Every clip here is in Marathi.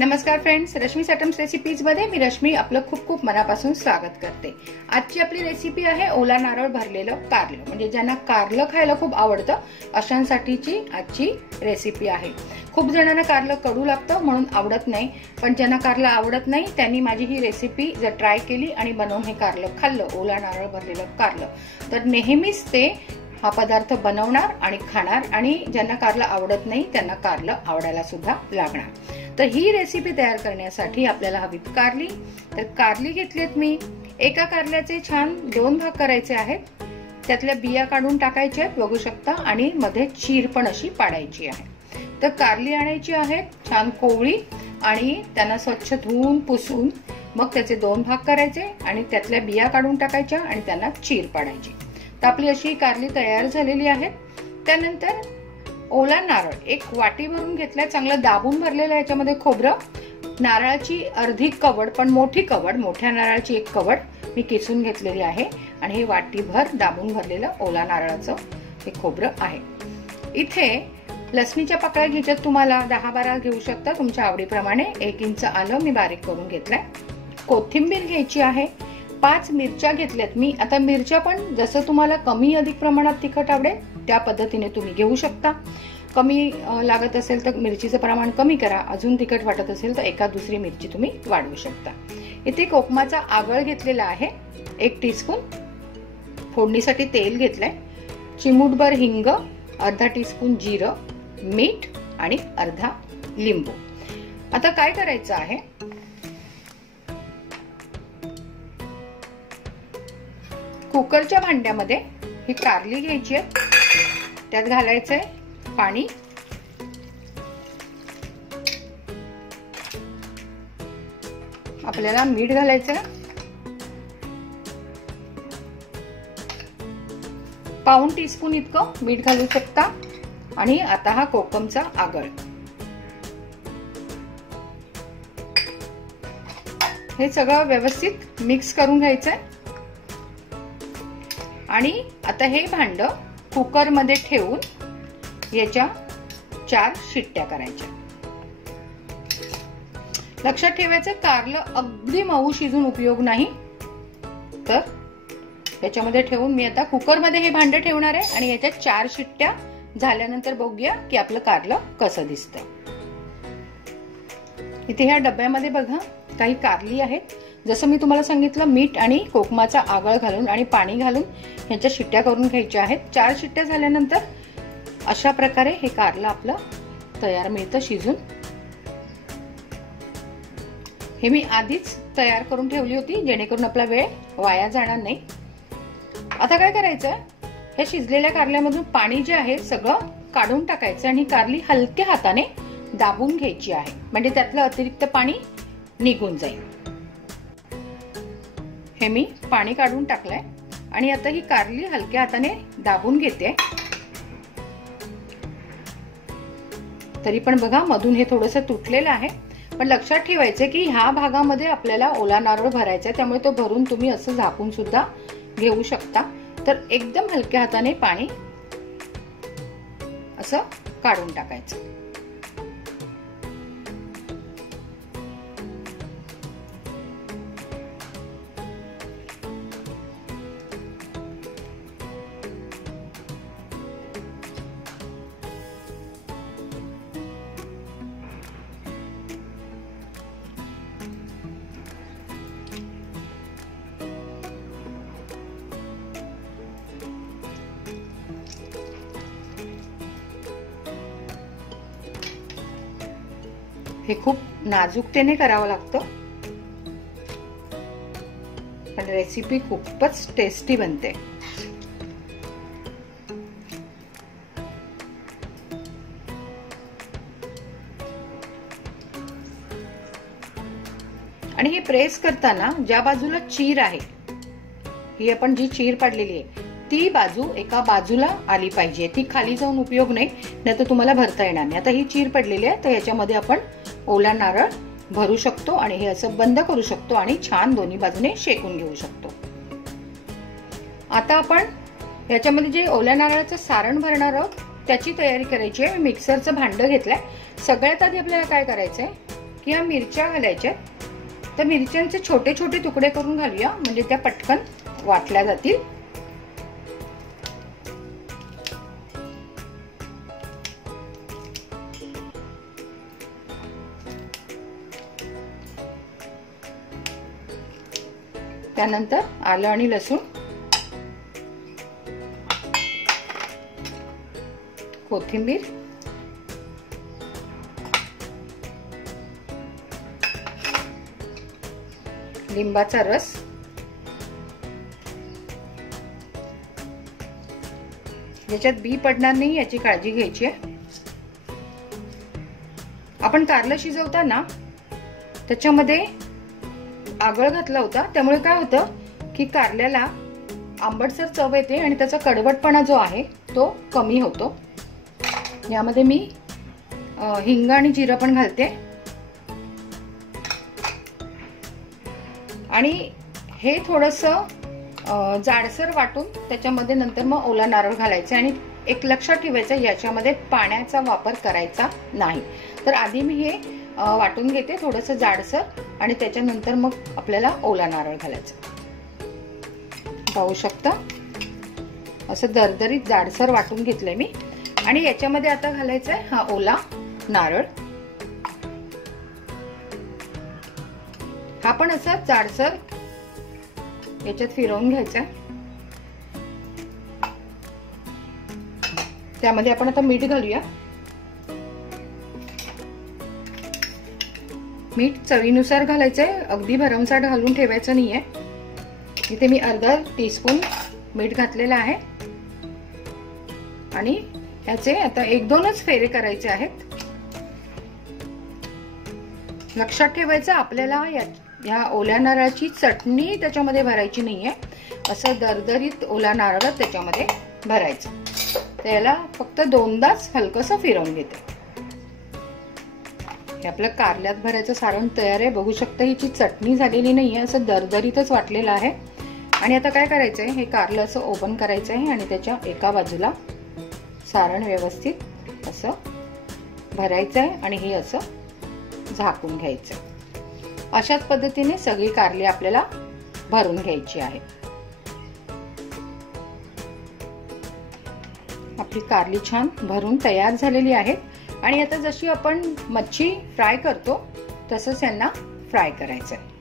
नमस्कार फ्रेंड्स रश्मी सॅटम्स रेसिपीजमध्ये मी रश्मी आपलं खूप खूप मनापासून स्वागत करते. आजची आपली रेसिपी आहे ओला नारळ भरलेलं कारलं. म्हणजे ज्यांना कारलं खायला खूप आवडतं अशांसाठीची आजची रेसिपी आहे. खूप जणांना कारलं कडू लागतं म्हणून आवडत नाही पण ज्यांना कारलं आवडत नाही त्यांनी माझी ही रेसिपी जर ट्राय केली आणि बनवून हे कारलं खाल्लं ओला नारळ भरलेलं कारलं तर नेहमीच ते हा पदार्थ बनवणार आणि खाणार आणि ज्यांना कारलं आवडत नाही त्यांना कारलं आवडायला सुद्धा लागणार. तर ही रेसिपी तयार करण्यासाठी आपल्याला हवी कारली. तर कारली घेतलीत मी. एका कारल्याचे छान दोन भाग करायचे आहेत. त्यातल्या बिया काढून टाकायच्या आहेत बघू शकता. आणि मध्ये चीर पण अशी पाडायची आहे. तर कारली आणायची आहे छान कोवळी. आणि त्यांना स्वच्छ धुवून पुसून मग त्याचे दोन भाग करायचे आणि त्यातल्या बिया काढून टाकायच्या आणि त्यांना चीर पाडायची. तर आपली अशी कारली तयार झालेली आहे. त्यानंतर ओला नारळ एक वाटी भरून घेतलाय चांगलं दाबून भरलेलं याच्यामध्ये खोबरं. नारळाची अर्धी कवड पण मोठी कवड मोठ्या नारळाची एक कवड मी किसून घेतलेली आहे. आणि हे वाटीभर दाबून भरलेलं ओला नारळाचं हे खोबरं आहे. इथे लसणीच्या पाकळ्या घ्यायच्यात तुम्हाला दहा बारा घेऊ शकता. तुमच्या आवडीप्रमाणे एक इंच आलं मी बारीक करून घेतलंय. कोथिंबीर घ्यायची आहे. पाच मिरच्या घेतल्यात मी. आता मिरच्या पण जसं तुम्हाला कमी अधिक प्रमाणात तिखट आवडेल त्या पद्धतीने तुम्ही घेऊ शकता. कमी लागत असेल तर मिरचीचं प्रमाण कमी करा. अजून तिखट वाटत असेल तर एका दुसरी मिरची तुम्ही वाढवू शकता. इथे कोकमाचा आगळ घेतलेला आहे. एक टीस्पून फोडणीसाठी तेल घेतलंय. चिमूटभर हिंग अर्धा टीस्पून जिरं मीठ आणि अर्धा लिंबू. आता काय करायचं आहे? कुकरच्या भांड्यामध्ये ही कारली घ्यायची आहे. त्यात घालायचंय पाणी. आपल्याला मीठ घालायचं पाऊन टीस्पून इतकं मीठ घालू शकता. आणि आता हा कोकमचा आगळ. हे सगळं व्यवस्थित मिक्स करून घ्यायचंय. आणि आता हे भांड कुकरमध्ये ठेवून याच्या चार शिट्ट्या करायच्या. लक्षात ठेवायचं कारलं अगदी मऊ शिजून उपयोग नाही. तर याच्यामध्ये ठेवून मी आता कुकरमध्ये हे भांड ठेवणार आहे आणि याच्या चार शिट्ट्या झाल्यानंतर बघूया की आपलं कारलं कसं दिसतंय. इथे ह्या डब्यामध्ये बघा काही कारली आहेत. जसं मी तुम्हाला सांगितलं मीठ आणि कोकमाचा आगळ घालून आणि पाणी घालून ह्याच्या शिट्ट्या करून घ्यायच्या आहेत. चार शिट्ट्या झाल्यानंतर अशा प्रकारे हे कारलं आपलं तयार मिळतं शिजून. हे मी आधीच तयार करून ठेवली होती जेणेकरून आपला वेळ वाया जाणार नाही. आता काय करायचं? हे शिजलेल्या कारल्यामधून पाणी जे आहे सगळं काढून टाकायचं आणि कारली हलक्या हाताने दाबून घ्यायची आहे. म्हणजे त्यातलं अतिरिक्त पाणी निघून जाईल. हे मी पाणी काढून टाकलंय. आणि आता ही कारली हलक्या हाताने दाबून घेते. तरी पण बघा मधून हे थोडस तुटलेलं आहे. पण लक्षात ठेवायचं की ह्या भागामध्ये आपल्याला ओला नारळ भरायचा आहे. त्यामुळे तो भरून तुम्ही असं झाकून सुद्धा घेऊ शकता. तर एकदम हलक्या हाताने पाणी असं काढून टाकायचं. हे खूप नाजूकतेने करावं लागतं. पण रेसिपी खूपच टेस्टी बनते. आणि हे प्रेस करताना ज्या बाजूला चीर आहे ही आपण जी चीर पाडलेली आहे ती बाजू एका बाजूला आली पाहिजे. ती खाली जाऊन उपयोग नाही नाही तर तुम्हाला भरता येणार नाही. आता ही चीर पडलेली आहे तर याच्यामध्ये आपण ओला नारळ भरू शकतो आणि हे असं बंद करू शकतो आणि छान दोन्ही बाजूने शेकून घेऊ शकतो. आता आपण याच्यामध्ये जे ओल्या नारळाचं सारण भरणार आहोत त्याची तयारी करायची आहे. मिक्सरचं भांडं घेतलंय. सगळ्यात आधी आपल्याला काय करायचंय की ह्या मिरच्या घालायच्या तर मिरच्यांचे छोटे छोटे तुकडे करून घालूया. म्हणजे त्या पटकन वाटल्या जातील. त्यानंतर आलं आणि लसूण. कोथिंबीर. लिंबाचा रस. याच्यात बी पडणार नाही याची काळजी घ्यायची आहे. आपण कारलं शिजवताना त्याच्यामध्ये आगळ घातला होता. त्यामुळे काय होतं की कारल्याला आंबटसर चव येते आणि त्याचा कडवटपणा जो आहे तो कमी होतो. यामध्ये मी हिंग आणि जिरं पण घालते. आणि हे थोडस जाडसर वाटून त्याच्यामध्ये नंतर मग ओला नारळ घालायचे आणि एक लक्षात ठेवायचं याच्यामध्ये पाण्याचा वापर करायचा नाही. तर आधी मी हे वाटून घेते थोडस जाडसर आणि त्याच्यानंतर मग आपल्याला ओला नारळ घालायचं. पाहू शकता? असं दरदरीत जाडसर वाटून घेतलंय मी. आणि याच्यामध्ये आता घालायचा आहे हा ओला नारळ. हा पण असं जाडसर याच्यात फिरवून घ्यायचा. त्यामध्ये आपण आता मीठ घालूया. मीठ चवीनुसार घालायचं आहे अगदी भरमसाठ घालून ठेवायचं नाही आहे इथे मी अर्धा टीस्पून मीठ घातलेलं आहे. आणि ह्याचे आता एक दोनच फेरे करायचे आहेत. लक्षात ठेवायचं आपल्याला या ओल्या नारळाची चटणी त्याच्यामध्ये भरायची नाही आहे असं दरदरीत ओला नारळ त्याच्यामध्ये भरायचं. त्याला फक्त दोनदाच हलकंसं फिरवून घेते. हे आपलं कारल्यात भरायचं सारण तयार आहे. बघू शकता हिची चटणी झालेली नाही आहे असं दरदरीतच वाटलेलं आहे. आणि आता काय करायचं आहे हे कारलं असं ओपन करायचं आहे आणि त्याच्या एका बाजूला सारण व्यवस्थित असं भरायचं आहे आणि हे असं झाकून घ्यायचं अशाच पद्धतीने सगळी कारली आपल्याला भरून घ्यायची आहे. आपली कारली छान भरून तयार झालेली आहे. आणि आता जशी आपण मच्छी फ्राय करतो तसंच यांना फ्राय करायचं आहे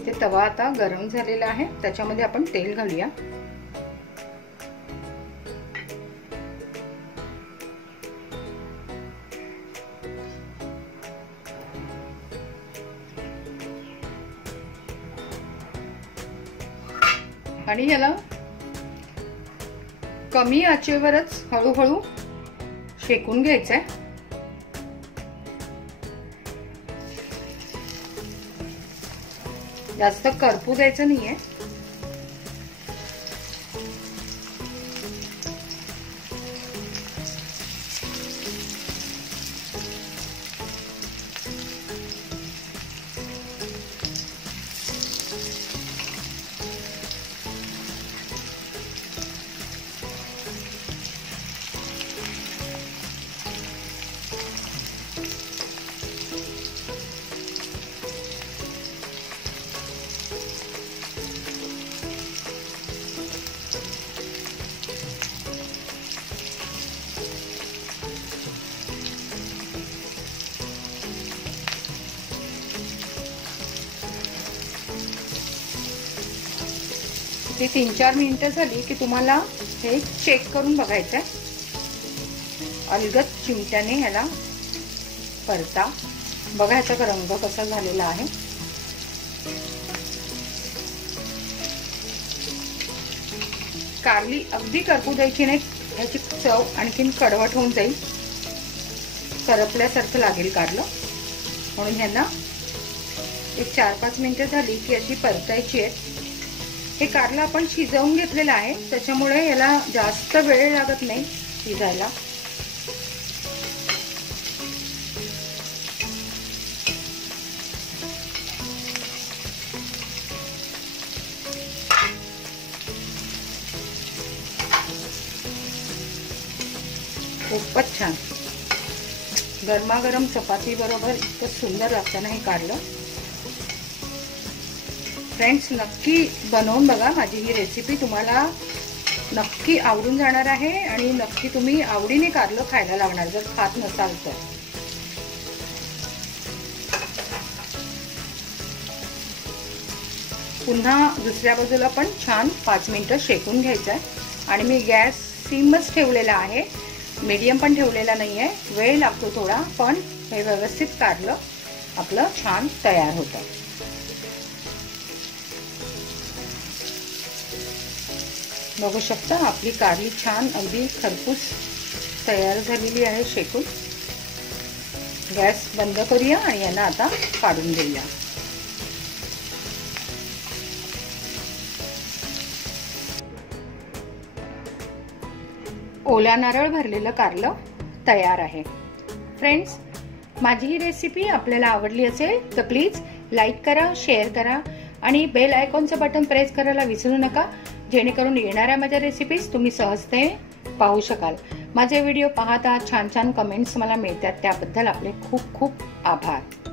इथे तवा आता गरम झालेला आहे त्याच्यामध्ये आपण तेल घालूया. आणि याला कमी आचेवरच हळूहळू शेकून घ्यायचंय. जास्त करपू द्यायचं नाहीये. ती तीन चार मिनिटं झाली की तुम्हाला हे चेक करून बघायचं आहे अलगद चिमट्याने ह्याला परता. बघा ह्याचा रंग कसा झालेला आहे. कारली अगदी करपू द्यायची नाही ह्याची चव आणखीन कडवट होऊन जाईल. करपल्यासारखं लागेल कारलं. म्हणून ह्यांना एक चार पाच मिनिटं झाली की अशी परतायची आहे. हे कारलं आपण शिजवून घेतलेलं आहे. त्याच्यामुळे याला जास्त वेळ लागत नाही शिजायला. खूपच छान. गरमागरम चपाती बरोबर इतकं सुंदर लागतं ना हे कारलं. फ्रेंड्स नक्की बनवून बघा माझी ही रेसिपी तुम्हाला नक्की आवडून जाणार आहे आणि नक्की तुम्ही आवडीने कारलं खायला लागणार जर खात नसाल तर. पुन्हा दुसऱ्या बाजूला पण छान पाच मिनटं शेकून घ्यायचं आहे आणि मी गॅस सिमच ठेवलेला आहे. मीडियम पण ठेवलेला नाही आहे वेळ लागतो थोडा पण हे व्यवस्थित काढलं आपलं छान तयार होतं. बघू शकता आपली कारली छान अगदी खरपूस तयार झालेली आहे शेकून. गॅस बंद करूया आणि यांना आता काढून घेऊया ओला नारळ भरलेलं कारलं तयार आहे. फ्रेंड्स माझी ही रेसिपी आपल्याला आवडली असेल तर प्लीज लाईक करा शेअर करा आणि बेल आयकॉनचं बटन प्रेस करायला विसरू नका. जेणेकरून येणाऱ्या माझ्या रेसिपीज तुम्ही सहजतेने पाहू शकाल. माझे व्हिडिओ पाहता छान छान कमेंट्स मला मिळतात. त्याबद्दल आपले खूप खूप आभार.